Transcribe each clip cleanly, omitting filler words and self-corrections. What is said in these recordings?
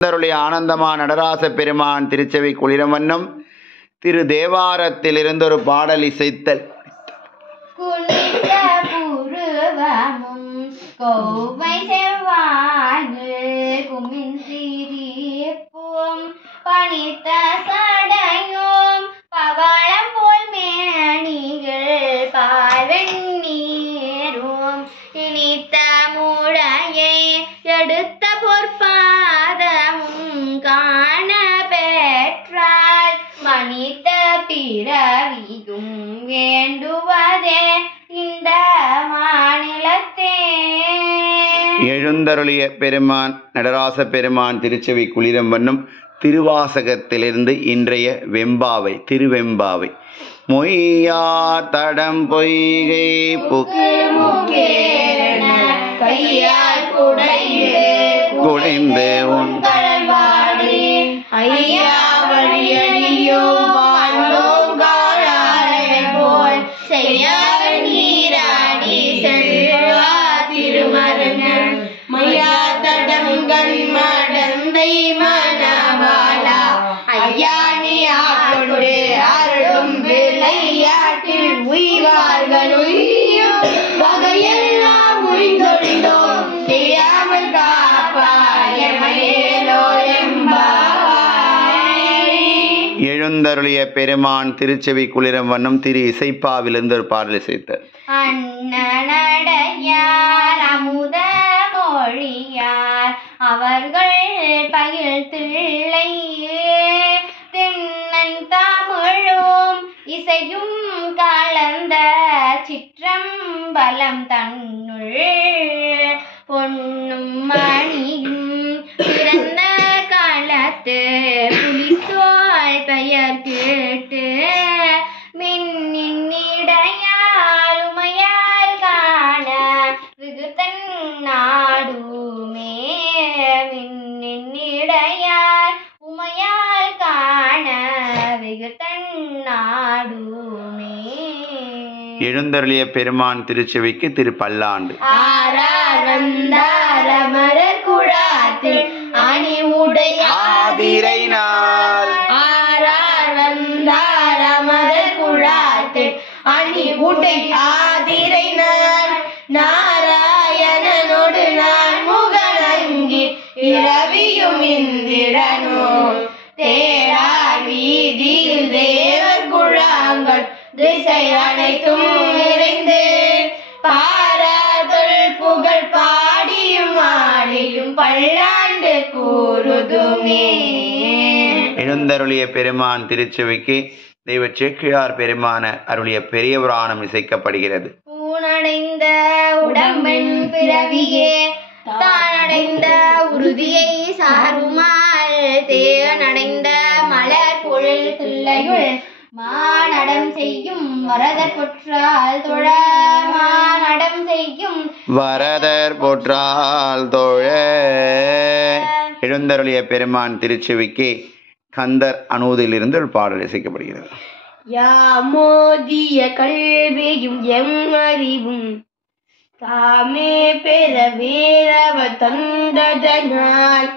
எழுந்தருளிய ஆனந்தமா நடராச பெருமான் திருச்செவி குளிரும் வண்ணம் திரு தேவாரத்திலிருந்து ஒரு பாடல் இசைத்தல். குளித்த புருவமும் கோவை செவ்வாங்கு குமிழ்சிரிப்பும் பனித்த சடையும் பவளம் போல் மேனிகள் பால்வெண்ணீரும் இனித்த முடையை எடுத்த பொற்பாதமும் காண பெற்றால் மனித பிறவியும் வேண்டுவதே இந்த மாநிலத்தே. எழுந்தருளிய பெருமான் நடராச பெருமான் திருச்செவி குளிரும் வண்ணம் திருவாசகத்திலிருந்து இன்றைய வெம்பாவை திருவெம்பாவை. மொய்யா தடம் பொய்கை புக்கு குடைந்து உன் ஐயா வழியடியோ போல் செய்யாத நீராடி செல்வா திருமருங்கள் மையா தடங்கள் மடந்தை மனவாளா ஐயா நீ ஆட்கொண்டு அருளும் விளையாட்டில் உய்வார்கள் உய்யும் வகையெல்லாம் உய்ந்தொழிந்தோம் தெரியாமல் காப்பாயமேலோ எழுந்தருளிய பெருமான் திருச்செவி குளிரும் வண்ணம் திரு இசைப்பாவிலிருந்து ஒரு பாடல் இசைத்தார். அண்ணனடையார் அமுத மொழியார் அவர்கள் பயில் தில்லையே தென்னன் தமிழும் இசையும் கலந்த சிற்றம்பலம் தன்னுள் பொன்னும் மணியும் பிறந்த காலத்து புலித்தோல் பெயர் கேட்டு மின்னிடையால் உமையால் காண விகுத்தன் நாடுமே மின்னிடையால் உமையால் காண விகுத்தன் நாடுமே. எழுந்தருளிய பெருமான் திருச்செவிக்கு திரு பல்லாண்டு. மலர் குழாத்தில் அணி உடை ஆதிரை நாள் மலர் குழாத்தில் அணி உடை ஆதிரை நாள் நாராயணனோடு நான் முகநங்கி இரவியும் இந்திரனோ தேரார் வீதியில் தேவர் குழாங்கள் திசை அனைத்தும் நிறைந்து பாராதொல் புகழ் பாடியும் ஆடியும் பல்லாண்டு கூறுதுமே. எழுந்தருளிய பெருமான் திருச்செவிக்கு தெய்வ சேக்கிழார் பெருமான அருளிய பெரிய புராணம் இசைக்கப்படுகிறது. ஊனடைந்த உடம்பின் பிறவியே தானடைந்த உறுதியை சாருமால் தேனடைந்த மலர் பொழில் தில்லையுள் மானடம் செய்யும் வரதர் பொற்றால் தொழ மானடம் செய்யும் வரதர் பொற்றால் தொழ. எழுந்தருளிய பெருமான் திருச்செவிக்கு கந்தர் அனுதிலிருந்து ஒரு பாடல் இசைக்கப்படுகிறது. யாமோதிய கல்வியும் எம்மறிவும் தாமே பெற வேறவ தந்ததனால்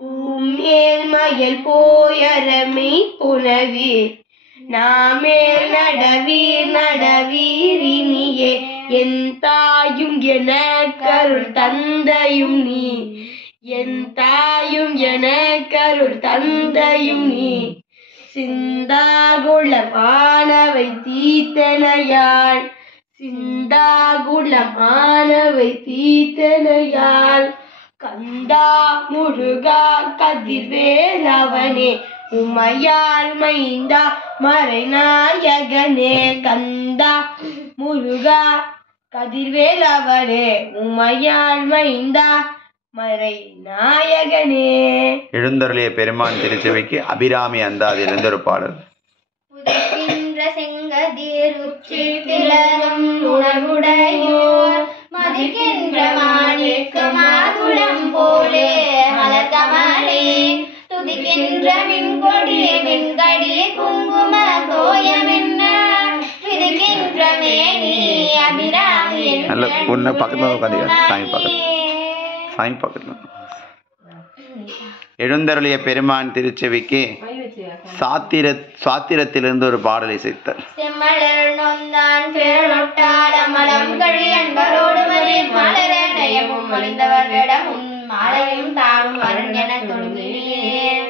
பூமேல் மயல் போயரமை புனவீர் நாமேல் நடவீரினியே என் தாயும் என கருள் தந்தையும் நீ என் தாயும் என கருள் தந்தையும் நீ சிந்தாகுளமானவை தீத்தனையாள் சிந்தாகுளமானவை தீத்தனையாள் கந்தா முருகா கதிர்வேலவனே உமையாள் மைந்தா மறைநாயகனே கந்தா முருகா கதிர்வேலவனே உமையாள் மைந்தா மறை நாயகனே. எழுந்தருளிய பெருமான் திருச்செவிக்கு அபிராமி அந்தாதிலிருந்து ஒரு பாடல். உதிக்கின்ற செங்கதிர் உச்சில் திலரும் உணர்வுடையோர் மதிக்கின்ற மாணிக்க மாதுளம் போலே மலர்கமலே துதிக்கின்ற மின்கொடி வெண்கடி குங்கும கோயமென்ன விதிக்கின்ற மேனி அபிராமி நல்ல பொண்ணு பக்கத்துல உட்காந்து சாமி பக்கத்துல எழுந்தருளிய பெருமான் திருச்செவிக்கு சாத்திரத்திலிருந்து ஒரு பாடல் இசைத்தார். செம்மலர் நொந்தான் பெருளொட்டால் அமலம் கழியன்பரோடு மதி மலரணையமும் மலிந்தவர்களிடமும் மாலையும் தானும் அரண் என தொழுகிறேன்.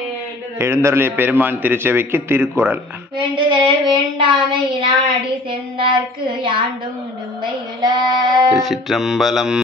எழுந்தருளிய பெருமான் திருச்செவிக்கு திருக்குறள். வேண்டுதல் வேண்டாமை நாடி சென்றார்க்கு யாண்டும் இடும்பை இல. திருச்சிற்றம்பலம்.